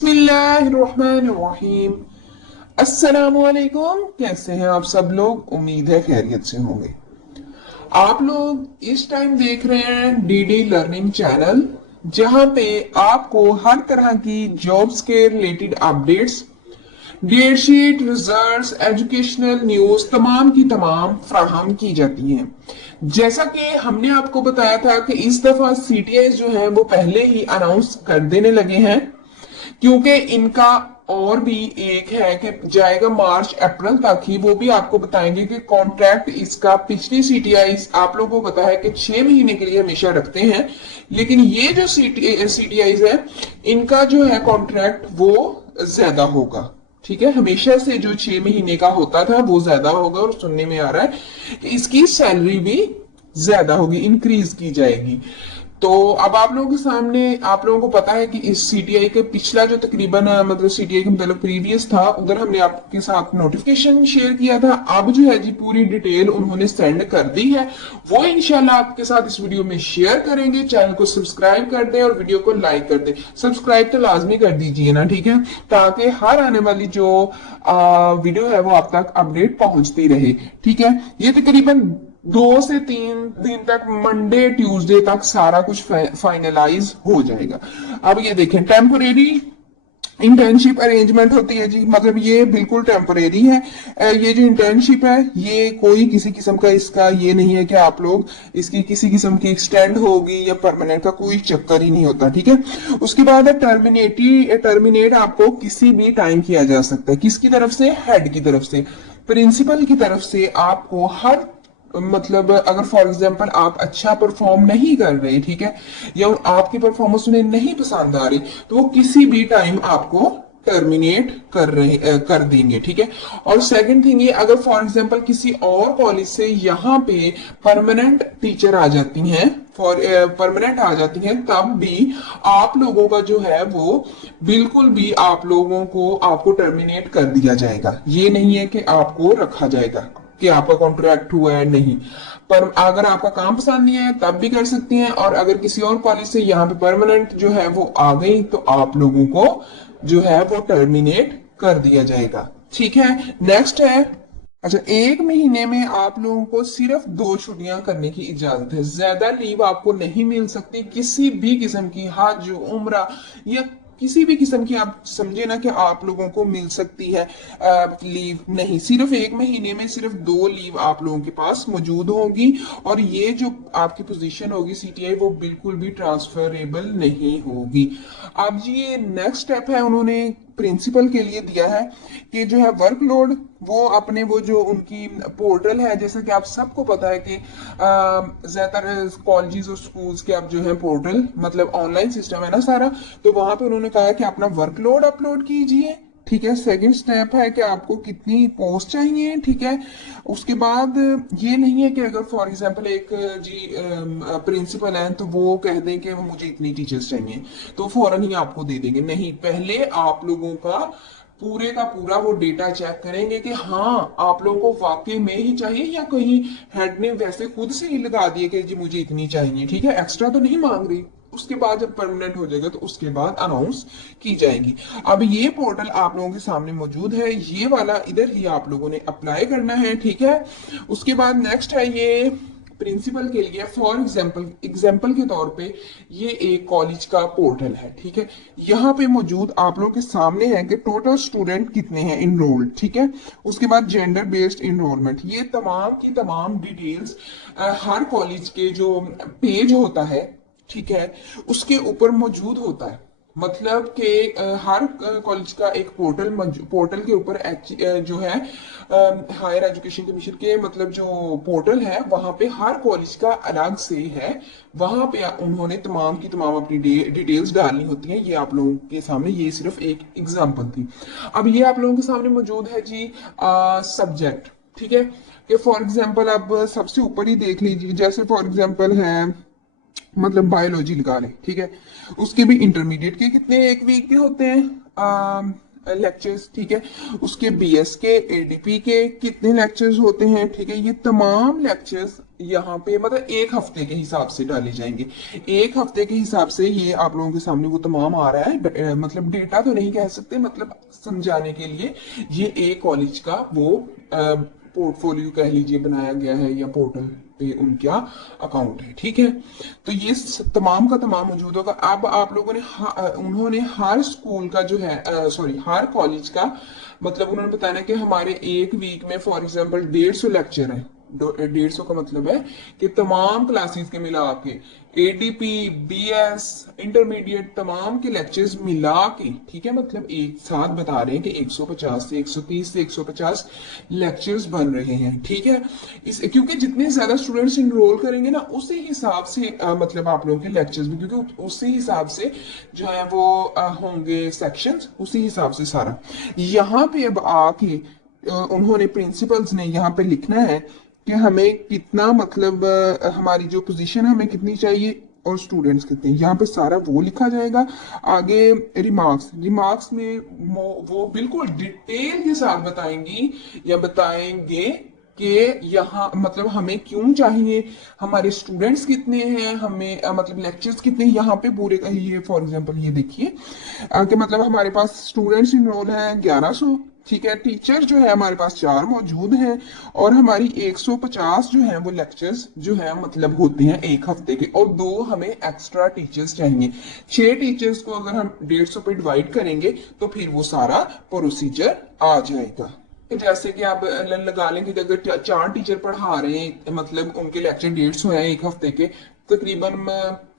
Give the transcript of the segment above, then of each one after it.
बिस्मिल्लाहिर्रहमानिर्रहीम। अस्सलामुअलैकुम। कैसे हैं आप सब लोग? उम्मीद है खैरियत से होंगे। आप लोग इस टाइम देख रहे हैं डीडी लर्निंग चैनल, जहां पे आपको हर तरह की जॉब्स के related updates, date sheet, results, educational news तमाम की तमाम फ्राहम की जाती हैं। जैसा कि हमने आपको बताया था कि इस दफा सीटीआई जो है वो पहले ही अनाउंस कर देने लगे हैं, क्योंकि इनका और भी एक है कि जाएगा मार्च अप्रैल तक ही। वो भी आपको बताएंगे कि कॉन्ट्रैक्ट इसका पिछली सीटीआई आप लोगों को पता है कि 6 महीने के लिए हमेशा रखते हैं, लेकिन ये जो सीटीआई है इनका जो है कॉन्ट्रैक्ट वो ज्यादा होगा। ठीक है, हमेशा से जो 6 महीने का होता था वो ज्यादा होगा, और सुनने में आ रहा है कि इसकी सैलरी भी ज्यादा होगी, इंक्रीज की जाएगी। तो अब आप लोगों के सामने, आप लोगों को पता है कि इस सीटीआई के पिछला जो तकरीबन मतलब सीटीआई के मतलब प्रीवियस था, उधर हमने आपके साथ नोटिफिकेशन शेयर किया था। अब जो है जी पूरी डिटेल उन्होंने सेंड कर दी है, वो इंशाल्लाह आपके साथ इस वीडियो में शेयर करेंगे। चैनल को सब्सक्राइब कर दें और वीडियो को लाइक कर दें। सब्सक्राइब तो लाजमी कर दीजिए ना, ठीक है, ताकि हर आने वाली जो वीडियो है वो आप तक अपडेट पहुंचती रहे। ठीक है, ये तकरीबन 2 से 3 दिन तक, मंडे ट्यूसडे तक सारा कुछ फाइनलाइज हो जाएगा। अब ये देखें, टेम्परेरी इंटर्नशिप अरेंजमेंट होती है जी, मतलब ये बिल्कुल टेम्परेरी है। ये जो इंटर्नशिप है ये कोई किसी किस्म का इसका ये नहीं है कि आप लोग इसकी किसी किस्म की एक्सटेंड होगी या परमानेंट का कोई चक्कर ही नहीं होता। ठीक है, उसके बाद टर्मिनेट आपको किसी भी टाइम किया जा सकता है। किसकी तरफ से? हेड की तरफ से, प्रिंसिपल की तरफ से। आपको हर मतलब अगर फॉर एग्जांपल आप अच्छा परफॉर्म नहीं कर रहे, ठीक है, या आपकी परफॉर्मेंस उन्हें नहीं पसंद आ रही, तो वो किसी भी टाइम आपको टर्मिनेट कर देंगे। ठीक है, और सेकंड थिंग ये, अगर फॉर एग्जांपल किसी और कॉलेज से यहाँ पे परमानेंट टीचर आ जाती हैं, फॉर परमानेंट आ जाती हैं, तब भी आप लोगों का जो है वो बिल्कुल भी आप लोगों को आपको टर्मिनेट कर दिया जाएगा। ये नहीं है कि आपको रखा जाएगा कि आपका कॉन्ट्रैक्ट हुआ है, नहीं। पर अगर आपका काम पसंद नहीं है तब भी कर सकती हैं, और अगर किसी और कॉलेज से यहाँ पे परमानेंट जो है वो आ गई तो आप लोगों को जो है वो टर्मिनेट कर दिया जाएगा। ठीक है, नेक्स्ट है, अच्छा, 1 महीने में आप लोगों को सिर्फ 2 छुट्टियां करने की इजाजत है। ज्यादा लीव आपको नहीं मिल सकती किसी भी किस्म की, हज, उम्रा या किसी भी किस्म की, आप समझे ना कि आप लोगों को मिल सकती है लीव, नहीं। सिर्फ 1 महीने में सिर्फ 2 लीव आप लोगों के पास मौजूद होंगी, और ये जो आपकी पोजीशन होगी सीटीआई वो बिल्कुल भी ट्रांसफरेबल नहीं होगी। अब जी ये नेक्स्ट स्टेप है, उन्होंने प्रिंसिपल के लिए दिया है कि जो है वर्कलोड वो अपने वो जो उनकी पोर्टल है, जैसा कि आप सबको पता है कि ज्यादातर कॉलेजेस और स्कूल्स के अब जो है पोर्टल मतलब ऑनलाइन सिस्टम है ना सारा, तो वहां पे उन्होंने कहा है कि अपना वर्कलोड अपलोड कीजिए। ठीक है, सेकंड स्टेप है कि आपको कितनी पोस्ट चाहिए। ठीक है, उसके बाद ये नहीं है कि अगर फॉर एग्जांपल एक जी प्रिंसिपल है तो वो कह दें कि मुझे इतनी टीचर्स चाहिए तो फौरन ही आपको दे देंगे, नहीं। पहले आप लोगों का पूरे का पूरा वो डेटा चेक करेंगे कि हाँ आप लोगों को वाकई में ही चाहिए, या कहीं हेड ने वैसे खुद से ही लगा दिए कि जी मुझे इतनी चाहिए, ठीक है, एक्स्ट्रा तो नहीं मांग रही। उसके बाद जब परमानेंट हो जाएगा तो उसके बाद अनाउंस की जाएगी। अब ये पोर्टल आप लोगों के सामने मौजूद है, ये वाला इधर ही आप लोगों ने अप्लाई करना है। ठीक है, उसके बाद नेक्स्ट है ये प्रिंसिपल के लिए, फॉर एग्जाम्पल के तौर पे ये एक कॉलेज का पोर्टल है। ठीक है, यहाँ पे मौजूद आप लोग के सामने है कि टोटल स्टूडेंट कितने हैं इनरोल्ड। ठीक है, उसके बाद जेंडर बेस्ड इनरोलमेंट, ये तमाम की तमाम डिटेल्स हर कॉलेज के जो पेज होता है, ठीक है, उसके ऊपर मौजूद होता है। मतलब कि हर कॉलेज का एक पोर्टल के ऊपर जो है हायर एजुकेशन कमीशन के मतलब जो पोर्टल है वहां पे हर कॉलेज का अलग से है। वहां पे उन्होंने तमाम की तमाम अपनी डिटेल्स डालनी होती हैं। ये आप लोगों के सामने ये सिर्फ एक एग्जांपल थी। अब ये आप लोगों के सामने मौजूद है जी सब्जेक्ट। ठीक है, कि फॉर एग्जांपल अब सबसे ऊपर ही देख लीजिए, जैसे फॉर एग्जांपल है मतलब बायोलॉजी लगा लें, ठीक है। उसके भी इंटरमीडिएट के कितने एक वीक के होते हैं लेक्चर्स, ठीक है। उसके बीएस के एडीपी के कितने लेक्चर्स होते हैं, ठीक है। ये तमाम लेक्चर्स यहाँ पे मतलब एक हफ्ते के हिसाब से डाले जाएंगे। एक हफ्ते के हिसाब से ये आप लोगों के सामने वो तमाम आ रहा है। मतलब डेटा तो नहीं कह सकते, मतलब समझाने के लिए ये एक कॉलेज का वो पोर्टफोलियो कह लीजिए बनाया गया है, या पोर्टल पे उनका अकाउंट है, ठीक है। तो ये तमाम का तमाम मौजूद होगा। अब आप लोगों ने उन्होंने हर स्कूल का जो है सॉरी हर कॉलेज का मतलब उन्होंने बताया कि हमारे एक वीक में फॉर एग्जांपल 150 लेक्चर है। 150 का मतलब है कि तमाम क्लासेस के मिला के एडीपी बीएस इंटरमीडिएट तमाम के लेक्चर्स मिला के, ठीक है। मतलब एक साथ बता रहे हैं कि 150 से 130 से 150 लेक्चर्स बन रहे हैं, ठीक है। इस क्योंकि जितने ज्यादा स्टूडेंट्स इनरोल करेंगे ना उसी हिसाब से मतलब आप लोगों के लेक्चर्स भी, क्योंकि उसी हिसाब से जो है वो होंगे सेक्शंस, उसी हिसाब से सारा। यहाँ पे अब आके उन्होंने प्रिंसिपल्स ने यहाँ पे लिखना है कि हमें कितना मतलब हमारी जो पोजीशन हमें कितनी चाहिए और स्टूडेंट्स कितने, यहाँ पे सारा वो लिखा जाएगा। आगे रिमार्क्स, रिमार्क्स में वो बिल्कुल डिटेल के साथ बताएंगी या बताएंगे कि यहाँ मतलब हमें क्यों चाहिए, हमारे स्टूडेंट्स कितने हैं, हमें मतलब लेक्चर्स कितने यहाँ पे पूरे का ये फॉर एग्जांपल ये देखिए कि मतलब हमारे पास स्टूडेंट्स इनरोल हैं 1100, ठीक है। टीचर जो है हमारे पास 4 मौजूद हैं और हमारी 150 जो है वो लेक्चर्स जो है मतलब होते हैं एक हफ्ते के, और 2 हमें एक्स्ट्रा टीचर्स चाहिए। 6 टीचर्स को अगर हम 150 पे डिवाइड करेंगे तो फिर वो सारा प्रोसीजर आ जाएगा। जैसे कि आप लगा लें कि अगर 4 टीचर पढ़ा रहे हैं मतलब उनके लेक्चर 150 है एक हफ्ते के, तकरीबन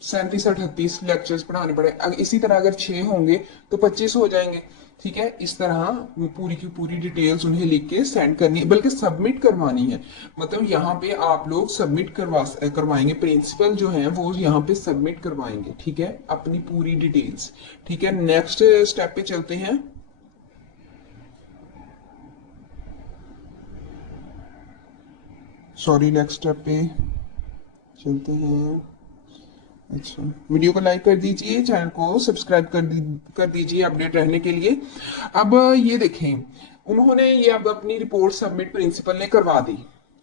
37-38 लेक्चर्स पढ़ाने पड़े। इसी तरह अगर 6 होंगे तो 25 हो जाएंगे, ठीक है। इस तरह वो पूरी की पूरी डिटेल्स उन्हें लिख के सेंड करनी है, बल्कि सबमिट करवानी है। मतलब यहाँ पे आप लोग सबमिट करवाएंगे, प्रिंसिपल जो है वो यहाँ पे सबमिट करवाएंगे, ठीक है, अपनी पूरी डिटेल्स, ठीक है। नेक्स्ट स्टेप पे चलते हैं। सॉरी नेक्स्ट स्टेप पे चलते हैं। अच्छा, वीडियो को लाइक कर दीजिए, चैनल को सब्सक्राइब कर दीजिए अपडेट रहने के लिए। अब ये देखें, उन्होंने ये अब अपनी रिपोर्ट सबमिट प्रिंसिपल ने करवा दी,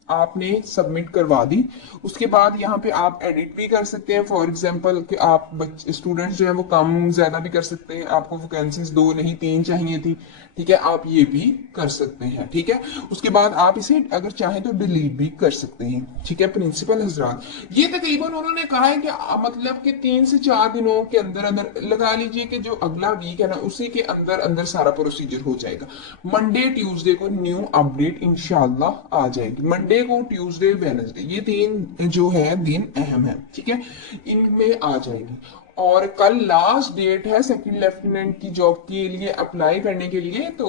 आपने सबमिट करवा दी। उसके बाद यहाँ पे आप एडिट भी कर सकते हैं, फॉर एग्जांपल कि आप स्टूडेंट्स जो है वो कम ज्यादा भी कर सकते हैं, आपको वैकेंसीज 2 नहीं 3 चाहिए थी, ठीक है, आप ये भी कर सकते हैं, ठीक है। उसके बाद आप इसे अगर चाहें तो डिलीट भी कर सकते हैं, ठीक है। प्रिंसिपल हजरात, ये तकरीबन उन्होंने कहा है कि मतलब कि 3 से 4 दिनों के अंदर अंदर लगा लीजिए कि जो अगला वीक है ना उसी के अंदर अंदर सारा प्रोसीजर हो जाएगा। मंडे ट्यूसडे को न्यू अपडेट इंशाल्लाह आ जाएगी। मंडे को, ट्यूसडे, वेडनेसडे, ये 3 जो है दिन अहम है, ठीक है, इनमें आ जाएगी। और कल लास्ट डेट है सेकंड लेफ्टिनेंट की जॉब के लिए अप्लाई करने के लिए। तो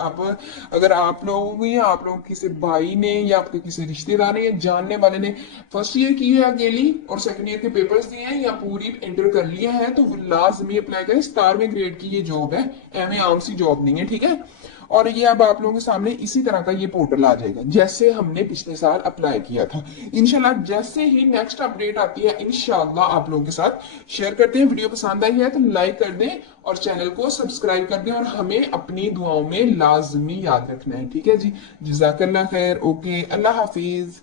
अब अगर आप लोग या आप लोग किसी भाई ने या आपके किसी रिश्तेदार ने या जानने वाले ने फर्स्ट ईयर की है अकेली और सेकंड ईयर के पेपर्स दिए हैं या पूरी इंटर कर लिया है तो वो लाजमी अप्लाई करें। 17वें ग्रेड की ये जॉब है, एवं आम सी जॉब नहीं है, ठीक है। और ये अब आप लोगों के सामने इसी तरह का ये पोर्टल आ जाएगा जैसे हमने पिछले साल अप्लाई किया था। इंशाल्लाह जैसे ही नेक्स्ट अपडेट आती है इंशाल्लाह आप लोगों के साथ शेयर करते हैं। वीडियो पसंद आई है तो लाइक कर दें और चैनल को सब्सक्राइब कर दें और हमें अपनी दुआओं में लाजमी याद रखना है, ठीक है जी। जज़ाकल्लाह खैर। ओके, अल्लाह हाफिज।